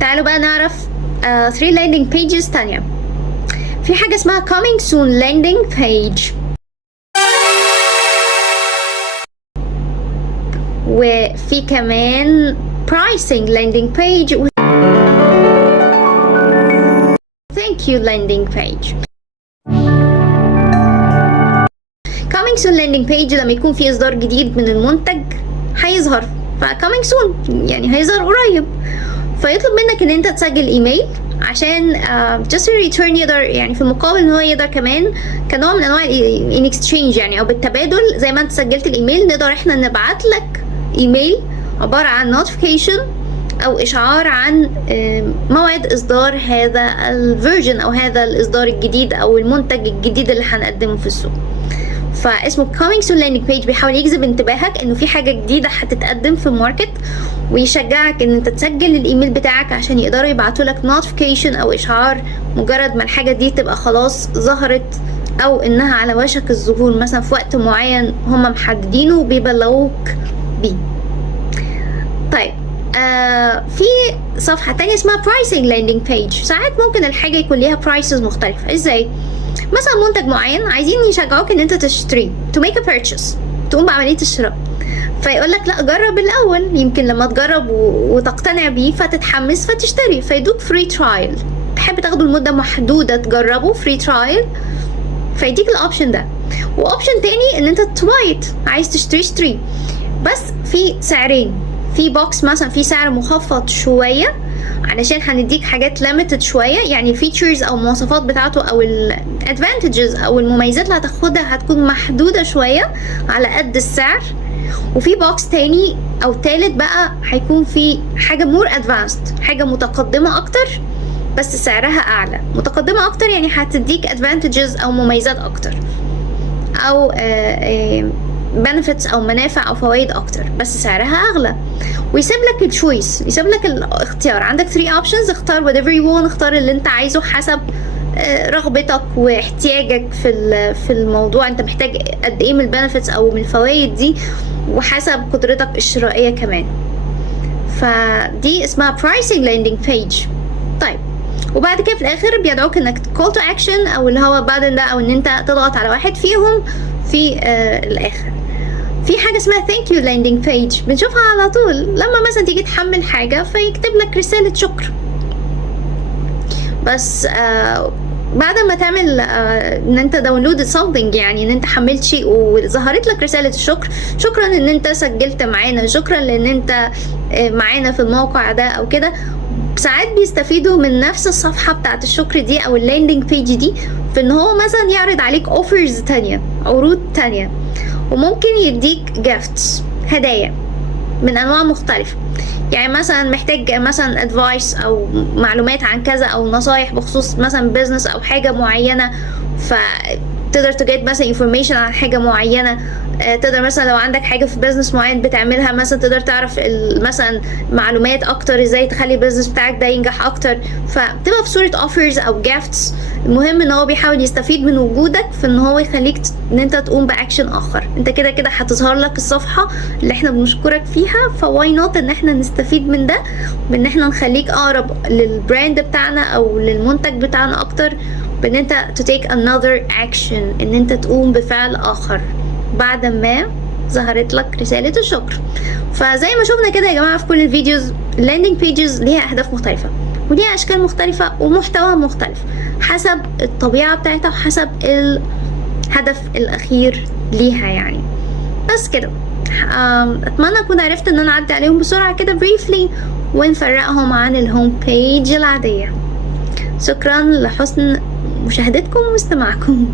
تعالوا بقى نعرف 3 landing pages تانية. في حاجة اسمها coming soon landing page، وفي كمان pricing landing page و thank you landing page. coming soon landing page لما يكون في اصدار جديد من المنتج هيظهر، ف coming soon يعني هيظهر قريب، فيطلب منك ان انت تسجل ايميل عشان just in return يقدر يعني في المقابل ان هو يقدر كمان كنوع من انواع in exchange يعني او بالتبادل، زي ما انت سجلت الايميل نقدر احنا نبعت لك ايميل عبارة عن notification او اشعار عن موعد اصدار هذا الفيرجن او هذا الاصدار الجديد او المنتج الجديد اللي هنقدمه في السوق. فاسمه coming soon landing page، بيحاول يجذب انتباهك انه في حاجة جديدة هتتقدم في الماركت، ويشجعك ان انت تسجل الايميل بتاعك عشان يقدروا يبعتوا لك notification او اشعار مجرد ما الحاجة دي تبقى خلاص ظهرت او انها على وشك الظهور مثلا في وقت معين هم محددينه وبيبلغوك بيه. طيب في صفحة تانية اسمها pricing landing page. ساعات ممكن الحاجة يكون ليها prices مختلفة. ازاي؟ مثلا منتج معين عايزين يشجعوك ان انت تشتري to make a purchase، تقوم بعملية الشراء، فيقول لك لا جرب الاول، يمكن لما تجرب وتقتنع بيه فتتحمس فتشتري، فيدوك فري ترايل. تحب تاخده لمدة محدودة تجربه فري ترايل، فيديك الاوبشن ده. واوبشن تاني ان انت توايت، عايز تشتري بس في سعرين، في بوكس مثلا في سعر مخفض شوية علشان هنديك حاجات limited شوية، يعني الفيتشرز او المواصفات بتاعته او الادفانتجز او المميزات اللي هتاخدها هتكون محدودة شوية على قد السعر. وفي بوكس تاني او تالت بقى هيكون في حاجة more advanced، حاجة متقدمة اكتر بس سعرها اعلى. متقدمة اكتر يعني هتديك advantages او مميزات اكتر او benefits او منافع او فوائد اكتر بس سعرها اغلى. ويسيب لك التشويس، يسيب لك الاختيار، عندك 3 options، اختار whatever you want، اختار اللي انت عايزه حسب رغبتك واحتياجك في الموضوع، انت محتاج قد ايه من البنفيتس او من الفوائد دي، وحسب قدرتك الشرائية كمان. فدي اسمها pricing landing page. طيب وبعد كده في الاخر بيدعوك انك call to action او اللي هو بعد ده، او ان انت تضغط على واحد فيهم في الاخر. في حاجة اسمها thank you landing page، بنشوفها على طول لما مثلا تيجي تحمل حاجة فيكتب لك رسالة شكر. بس بعد ما تعمل ان انت داونلود something، يعني ان انت حملت شيء وظهرت لك رسالة الشكر، شكرا ان انت سجلت معانا، شكرا لان انت معانا في الموقع ده او كده. ساعات بيستفيدوا من نفس الصفحة بتاعت الشكر دي او اللاندنج بيج دي في ان هو مثلا يعرض عليك اوفرز تانية، عروض تانية، وممكن يديك جافتس، هدايا من انواع مختلفة. يعني مثلا محتاج مثلا ادفايس او معلومات عن كذا او نصايح بخصوص مثلا بيزنس او حاجة معينة، فتقدر تجيب مثلا information عن حاجة معينة. تقدر مثلا لو عندك حاجة في بيزنس معين بتعملها مثلا تقدر تعرف مثلا معلومات اكتر ازاي تخلي البيزنس بتاعك ده ينجح اكتر، فبتبقى في صورة اوفرز او جافتس. المهم ان هو بيحاول يستفيد من وجودك في ان هو يخليك ان انت تقوم باكشن اخر. انت كده كده هتظهر لك الصفحة اللي احنا بنشكرك فيها، فواي نوت ان احنا نستفيد من ده، بان احنا نخليك اقرب للبراند بتاعنا او للمنتج بتاعنا اكتر، بان انت to take another action، ان انت تقوم بفعل اخر بعد ما ظهرت لك رسالة الشكر. فزي ما شفنا كده يا جماعة في كل الفيديوز، اللاندنج بيجز ليها اهداف مختلفة وليها اشكال مختلفة ومحتوى مختلف حسب الطبيعة بتاعتها وحسب الهدف الاخير ليها يعني. بس كده اتمنى اكون عرفت ان انا اعدي عليهم بسرعة كده briefly ونفرقهم عن الهوم بيج العادية. شكرا لحسن مشاهدتكم واستماعكم.